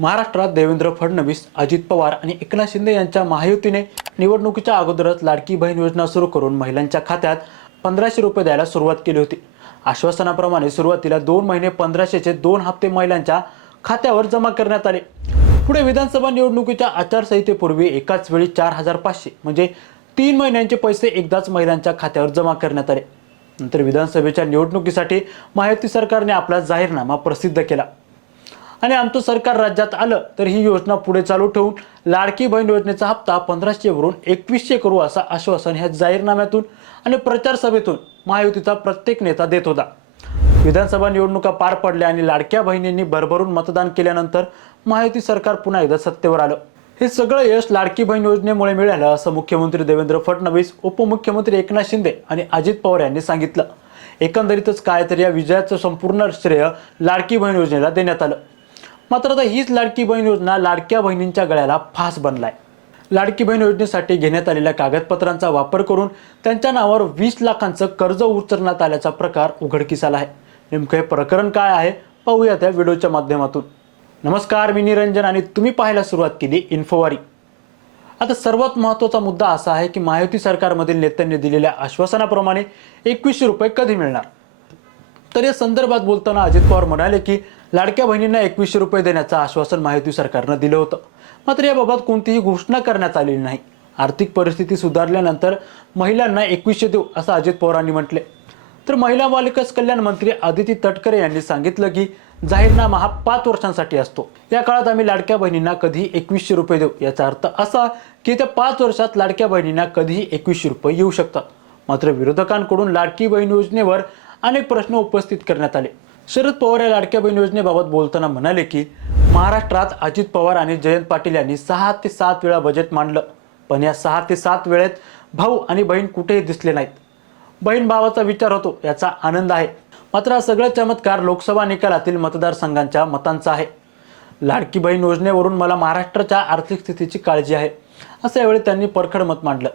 महाराष्ट्रात देवेंद्र फडणवीस अजित पवार आणि एकनाथ शिंदे यांच्या महायुतीने निवडणुकीच्या अगोदरच लाडकी बहीण योजना सुरू करून महिलांच्या खात्यात पंधराशे रुपये द्यायला सुरुवात केली होती. आश्वासनाप्रमाणे सुरुवातीला दोन महिने पंधराशेचे दोन हप्ते महिलांच्या खात्यावर जमा करण्यात आले. पुढे विधानसभा निवडणुकीच्या आचारसंहितेपूर्वी एकाच वेळी चार हजार पाचशे म्हणजे तीन महिन्यांचे पैसे एकदाच महिलांच्या खात्यावर जमा करण्यात आले. नंतर विधानसभेच्या निवडणुकीसाठी महायुती सरकारने आपला जाहीरनामा प्रसिद्ध केला. आणि आमचं सरकार राज्यात आलं तर ही योजना पुढे चालू ठेवून लाडकी बहीण योजनेचा हप्ता पंधराशेवरून एकवीसशे करू असं आश्वासन ह्या जाहीरनाम्यातून आणि प्रचार सभेतून महायुतीचा प्रत्येक नेता देत होता. विधानसभा निवडणुका पार पडल्या आणि लाडक्या बहिणींनी भरभरून मतदान केल्यानंतर महायुती सरकार पुन्हा एकदा सत्तेवर आलं. हे सगळं यश लाडकी बहीण योजनेमुळे मिळालं असं मुख्यमंत्री देवेंद्र फडणवीस उपमुख्यमंत्री एकनाथ शिंदे आणि अजित पवार यांनी सांगितलं. एकंदरीतच काय तर या विजयाचं संपूर्ण श्रेय लाडकी बहीण योजनेला देण्यात आलं. मात्र आता हीच लाडकी बहीण योजना लाडक्या बहिणींच्या गळ्याला फास बनलाय. लाडकी बहीण योजनेसाठी घेण्यात आलेल्या कागदपत्रांचा वापर करून त्यांच्या नावावर वीस लाखांचं कर्ज उचलण्यात आल्याचा प्रकार उघडकीस आला आहे. नेमकं हे प्रकरण काय आहे पाहूया त्या व्हिडिओच्या माध्यमातून. नमस्कार मी निरंजन आणि तुम्ही पाहायला सुरुवात केली इन्फोवारी. आता सर्वात महत्त्वाचा मुद्दा असा आहे की महायुती सरकारमधील नेत्यांनी दिलेल्या आश्वासनाप्रमाणे एकवीसशे रुपये कधी मिळणार? तर या संदर्भात बोलताना अजित पवार म्हणाले की लाडक्या बहिणींना एकवीसशे रुपये देण्याचं आश्वासन महायुती सरकारनं दिलं होतं. मात्र याबाबत कोणतीही घोषणा करण्यात आलेली नाही. आर्थिक परिस्थिती सुधारल्यानंतर महिलांना एकवीसशे देऊ असं अजित पवारांनी म्हटले. तर महिला बालविकास कल्याण मंत्री आदिती तटकरे यांनी सांगितलं की जाहीरनामा हा पाच वर्षांसाठी असतो. या काळात आम्ही लाडक्या बहिणींना कधीही एकवीसशे रुपये देऊ याचा अर्थ असा की त्या पाच वर्षात लाडक्या बहिणींना कधीही एकवीसशे रुपये येऊ शकतात. मात्र विरोधकांकडून लाडकी बहीण योजनेवर अनेक प्रश्न उपस्थित करण्यात आले. शरद पवार या लाडक्या बहीण योजनेबाबत बोलताना म्हणाले की महाराष्ट्रात अजित पवार आणि जयंत पाटील यांनी सहा ते सात वेळा बजेट मांडलं. पण या सहा ते सात वेळेत भाऊ आणि बहीण कुठेही दिसले नाहीत. बहीण भावाचा विचार होतो याचा आनंद आहे. मात्र हा सगळा चमत्कार लोकसभा निकालातील मतदारसंघांच्या मतांचा आहे. लाडकी बहीण योजनेवरून मला महाराष्ट्राच्या आर्थिक स्थितीची काळजी आहे असं यावेळी त्यांनी परखड मत मांडलं.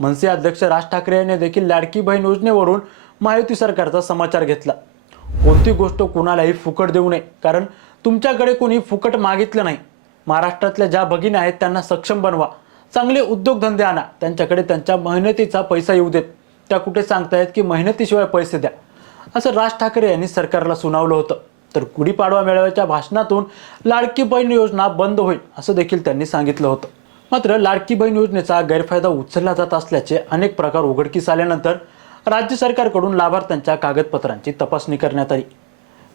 मनसे अध्यक्ष राज ठाकरे यांनी देखील लाडकी बहीण योजनेवरून महायुती सरकारचा समाचार घेतला. कोणती गोष्ट कुणालाही फुकट देऊ नये कारण तुमच्याकडे कोणी फुकट मागितलं नाही. महाराष्ट्रातल्या ज्या भगिनी आहेत त्यांना सक्षम बनवा. चांगले उद्योगधंदे आणा. त्यांच्याकडे त्यांच्या मेहनतीचा पैसा येऊ देत. त्या कुठे सांगतायत की मेहनतीशिवाय पैसे द्या. असं राज ठाकरे यांनी सरकारला सुनावलं होतं. तर गुढीपाडवा मेळाव्याच्या भाषणातून लाडकी बहीण योजना बंद होईल असं देखील त्यांनी सांगितलं होतं. मात्र लाडकी बहीण योजनेचा गैरफायदा उचलला जात असल्याचे अनेक प्रकार उघडकीस आल्यानंतर राज्य सरकारकडून लाभार्थ्यांच्या कागदपत्रांची तपासणी करण्यात आली.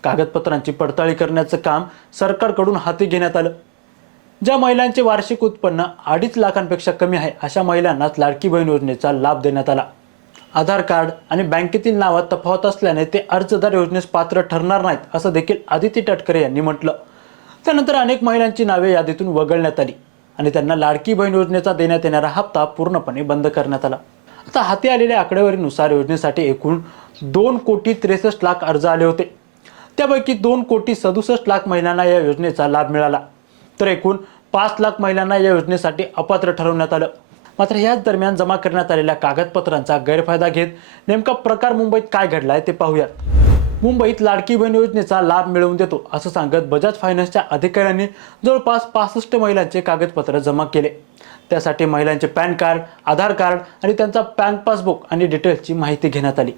कागदपत्रांची पडताळी करण्याचं काम सरकारकडून हाती घेण्यात आलं. ज्या महिलांचे वार्षिक उत्पन्न अडीच लाखांपेक्षा कमी आहे अशा महिलांनाच लाडकी बहीण योजनेचा लाभ देण्यात आला. आधार कार्ड आणि बँकेतील नावात तफावत असल्याने ते अर्जदार योजनेस पात्र ठरणार नाहीत असं देखील आदिती टटकरे यांनी म्हटलं. त्यानंतर अनेक महिलांची नावे यादीतून वगळण्यात आली आणि त्यांना लाडकी बहीण योजनेचा देण्यात येणारा हप्ता पूर्णपणे बंद करण्यात आला. आता हाती आलेल्या आकडेवारीनुसार योजनेसाठी एकूण दोन कोटी त्रेसष्ट लाख अर्ज आले होते. त्यापैकी दोन कोटी सदुसष्ट लाख महिलांना या योजनेचा लाभ मिळाला. तर एकूण पाच लाख महिलांना या योजनेसाठी अपात्र ठरवण्यात आलं. मात्र याच दरम्यान जमा करण्यात आलेल्या कागदपत्रांचा गैरफायदा घेत नेमका प्रकार मुंबईत काय घडलाय ते पाहूयात. मुंबईत लाडकी बहीण योजनेचा लाभ मिळवून देतो असं सांगत बजाज फायनान्सच्या अधिकाऱ्यांनी जवळपास पासष्ट महिलांचे कागदपत्र जमा केले. त्यासाठी महिलांचे पॅन कार्ड आधार कार्ड आणि त्यांचा पॅन पासबुक आणि डिटेल्सची माहिती घेण्यात आली.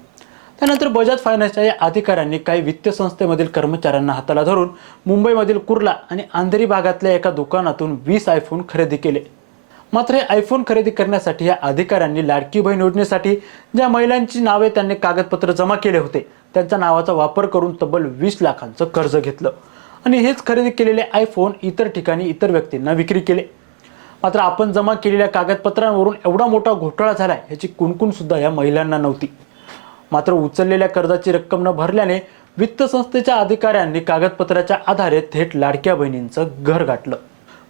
त्यानंतर बजाज फायनान्सच्या या अधिकाऱ्यांनी काही वित्त संस्थेमधील कर्मचाऱ्यांना हाताला धरून मुंबईमधील कुर्ला आणि आंधेरी भागातल्या एका दुकानातून वीस आयफोन खरेदी केले. मात्र हे आयफोन खरेदी करण्यासाठी या अधिकाऱ्यांनी लाडकी बहीण योजनेसाठी ज्या महिलांची नावे त्यांनी कागदपत्र जमा केले होते त्यांच्या नावाचा वापर करून तब्बल वीस लाखांचं कर्ज घेतलं. आणि हेच खरेदी केलेले आयफोन इतर ठिकाणी इतर व्यक्तींना विक्री केले. मात्र आपण जमा केलेल्या कागदपत्रांवरून एवढा मोठा घोटाळा झाला याची कुणकुणसुद्धा या महिलांना नव्हती. मात्र उचललेल्या कर्जाची रक्कम न भरल्याने वित्त संस्थेच्या अधिकाऱ्यांनी कागदपत्राच्या आधारे थेट लाडक्या बहिणींचं घर गाठलं.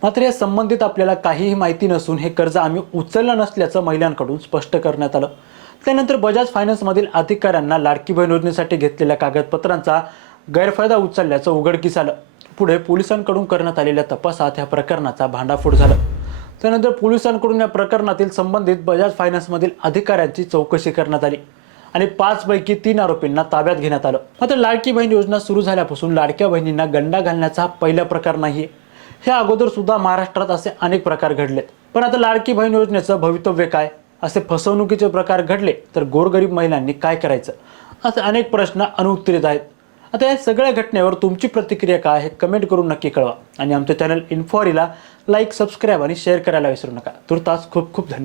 मात्र या संबंधित आपल्याला काहीही माहिती नसून हे कर्ज आम्ही उचललं नसल्याचं महिलांकडून स्पष्ट करण्यात आलं. त्यानंतर बजाज फायनान्समधील अधिकाऱ्यांना लाडकी बहीण योजनेसाठी घेतलेल्या कागदपत्रांचा गैरफायदा उचलल्याचं उघडकीस आलं. पुढे पोलिसांकडून करण्यात आलेल्या तपासात ह्या प्रकरणाचा भांडाफोड झाला. त्यानंतर पोलिसांकडून या प्रकरणातील संबंधित बजाज फायनान्समधील अधिकाऱ्यांची चौकशी करण्यात आली आणि पाचपैकी तीन आरोपींना ताब्यात घेण्यात आलं. मात्र लाडकी बहीण योजना सुरू झाल्यापासून लाडक्या बहिणींना गंडा घालण्याचा हा पहिला प्रकार नाहीये. ह्या अगोदर सुद्धा महाराष्ट्रात असे अनेक प्रकार घडलेत. पण आता लाडकी बहीण योजनेचं भवितव्य काय? असे फसवणुकीचे प्रकार घडले तर गोरगरीब महिलांनी काय करायचं? असे अनेक प्रश्न अनुत्तरित आहेत. आता या सगळ्या घटनेवर तुमची प्रतिक्रिया काय आहे कमेंट करून नक्की कळवा. आणि आमच्या चॅनल इन्फॉरीला लाईक सबस्क्राईब आणि शेअर करायला विसरू नका. तुर्तास खूप खूप धन्यवाद.